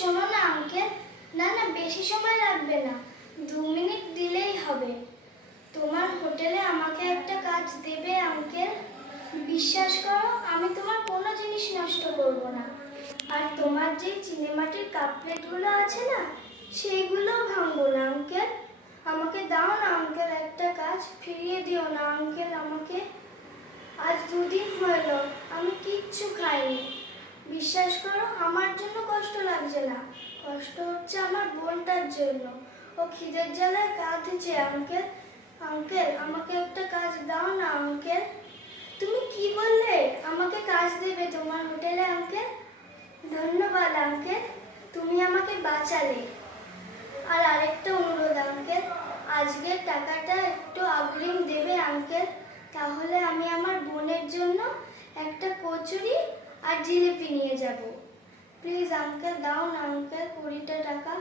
শোনো না আঙ্কেল। না না, বেশি সময় লাগবে না, 2 মিনিট দিলেই হবে। তোমার হোটেলে আমাকে একটা কাজ দেবে আঙ্কেল? বিশ্বাস করো, আমি তোমার কোনো জিনিস নষ্ট করব না। আর তোমার যে চিনেমাটির কাপ প্লেটগুলো আছে না, সেইগুলোও ভাঙবো না আঙ্কেল। আমাকে দাও না আঙ্কেল একটা কাজ, ফিরিয়ে দিও না আঙ্কেল আমাকে। আজ 2 দিন হলো আমি কিচ্ছু খাইনি। বিশ্বাস করো, আমার জন্য কষ্ট লাগছে না, কষ্ট হচ্ছে আমার বোনটার জন্য। ও খিদের জ্বালায় কাঁদছে আঙ্কেল। আঙ্কেল, আমাকে একটা কাজ দাও না আঙ্কেল। তুমি কি বললে আমাকে কাজ দেবে তোমার হোটেলে আঙ্কেল? ধন্যবাদ আঙ্কেল, তুমি আমাকে বাঁচালে। আর আরেকটা অনুরোধ আঙ্কেল, আজকের টাকাটা একটু অগ্রিম দেবে আঙ্কেল, তাহলে আমি আমার বোনের জন্য একটা কচুরি আর জিলিপি নিয়ে যাব। প্লিজ আঙ্কেল, দাও না আঙ্কেল 20টা টাকা।